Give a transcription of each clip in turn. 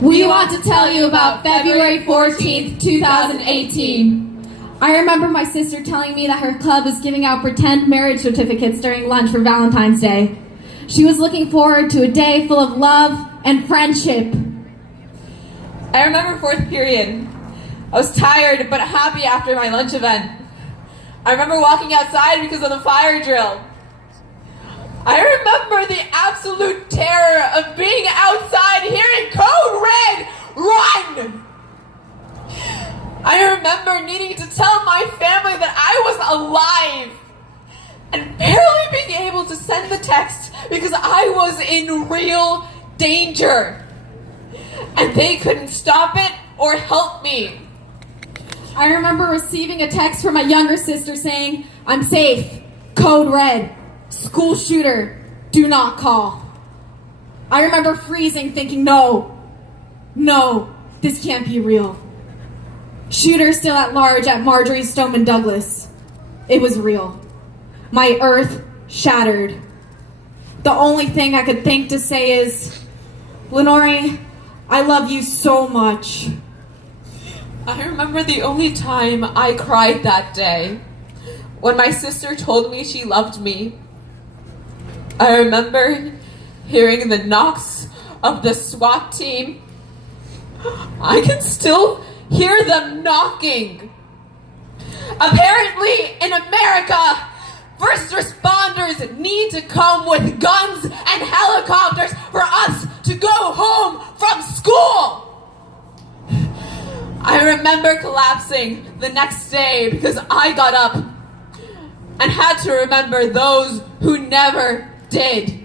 We want to tell you about February 14th, 2018. I remember my sister telling me that her club was giving out pretend marriage certificates during lunch for Valentine's Day. She was looking forward to a day full of love and friendship. I remember fourth period. I was tired but happy after my lunch event. I remember walking outside because of the fire drill. I remember the absolute terror of being outside hearing code red, run! I remember needing to tell my family that I was alive and barely being able to send the text because I was in real danger and they couldn't stop it or help me. I remember receiving a text from my younger sister saying, "I'm safe, code red, school shooter, do not call." I remember freezing thinking, no, this can't be real. Shooter still at large at Marjorie Stoneman Douglas. It was real. My earth shattered. The only thing I could think to say is, Leonor, I love you so much. I remember the only time I cried that day, when my sister told me she loved me. I remember hearing the knocks of the SWAT team. I can still hear them knocking. Apparently, in America, first responders need to come with guns and helicopters for us to go home from school. I remember collapsing the next day because I got up and had to remember those who never did.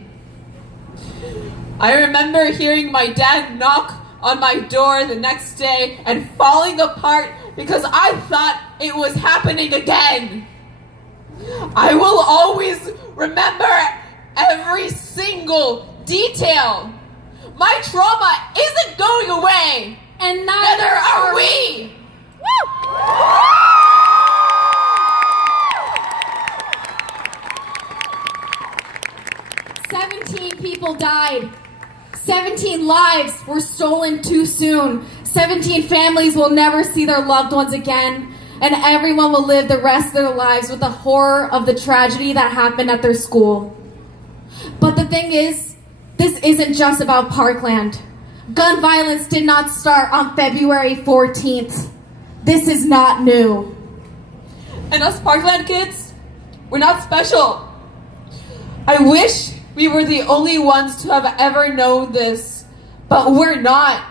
I remember hearing my dad knock on my door the next day and falling apart because I thought it was happening again. I will always remember every single detail. My trauma isn't going away, and neither are we. Woo! 17 people died. 17 lives were stolen too soon. 17 families will never see their loved ones again. And everyone will live the rest of their lives with the horror of the tragedy that happened at their school. But the thing is, this isn't just about Parkland. Gun violence did not start on February 14th. This is not new. And us Parkland kids, we're not special. I wish we were the only ones to have ever known this, but we're not.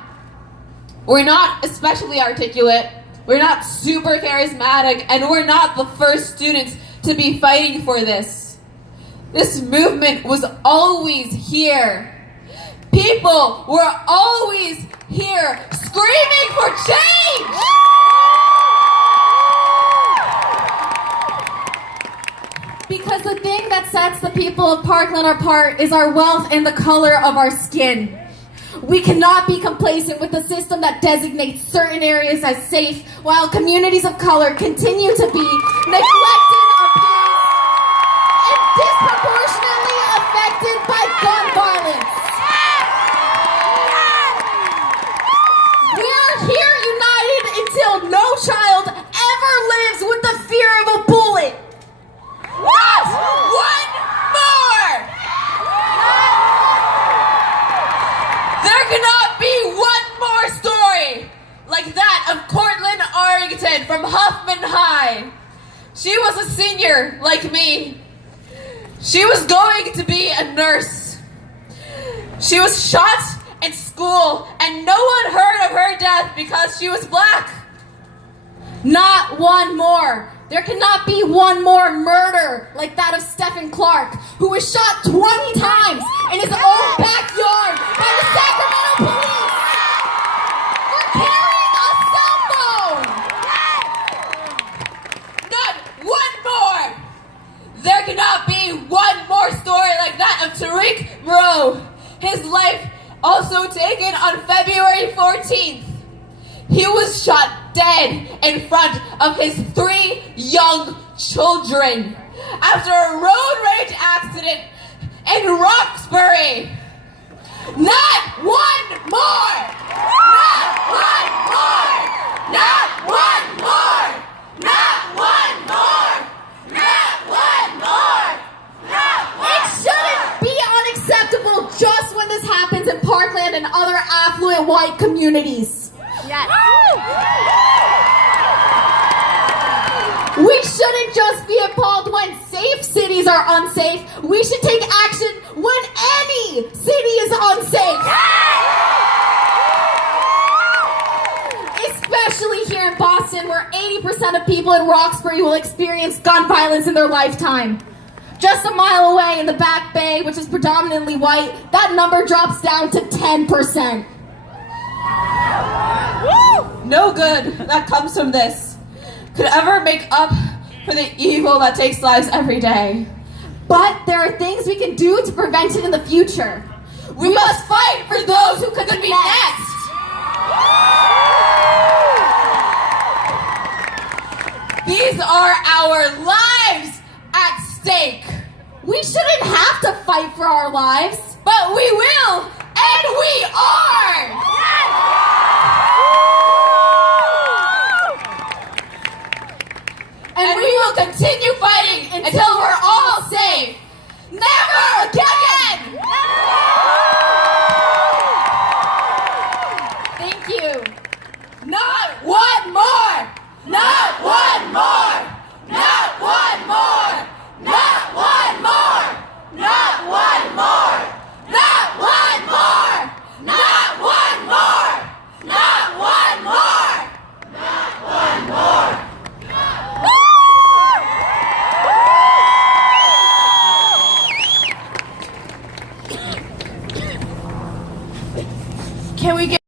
We're not especially articulate, we're not super charismatic, and we're not the first students to be fighting for this. This movement was always here. People were always here screaming for change! Because the thing that sets the people of Parkland apart is our wealth and the color of our skin. We cannot be complacent with a system that designates certain areas as safe while communities of color continue to be neglected, abused, and disproportionately affected by gun violence. We are here united until no child ever lives with the fear of a bullet. What? One more! There cannot be one more story like that of Cortland Arrington from Huffman High. She was a senior like me. She was going to be a nurse. She was shot in school and no one heard of her death because she was black. Not one more. There cannot be one more murder like that of Stephen Clark, who was shot 20 times in his own backyard by the Sacramento police for carrying a cell phone. Not one more. There cannot be one more story like that of Tariq Moreau. His life also taken on February 14th. He was shot dead in front of his 3 young children. after a road rage accident in Roxbury. Not one more! Not one more! Not one more! Not one more! Not one more! Not one It shouldn't be unacceptable just when this happens in Parkland and other affluent white communities. Yes. We shouldn't just be appalled when safe cities are unsafe. We should take action when any city is unsafe. Especially here in Boston, where 80% of people in Roxbury will experience gun violence in their lifetime. Just a mile away in the Back Bay, which is predominantly white, that number drops down to 10%. No good that comes from this could ever make up for the evil that takes lives every day. But there are things we can do to prevent it in the future. We must fight for those who could be next. These are our lives at stake. We shouldn't have to fight for our lives. But we will, and we are! And we will continue fighting until we're all safe. Never again! Thank you. Not one more! Not one more! Not one more! Not one more! Not one more! Not one more! Not one more! Not one more! Not one more! Can we get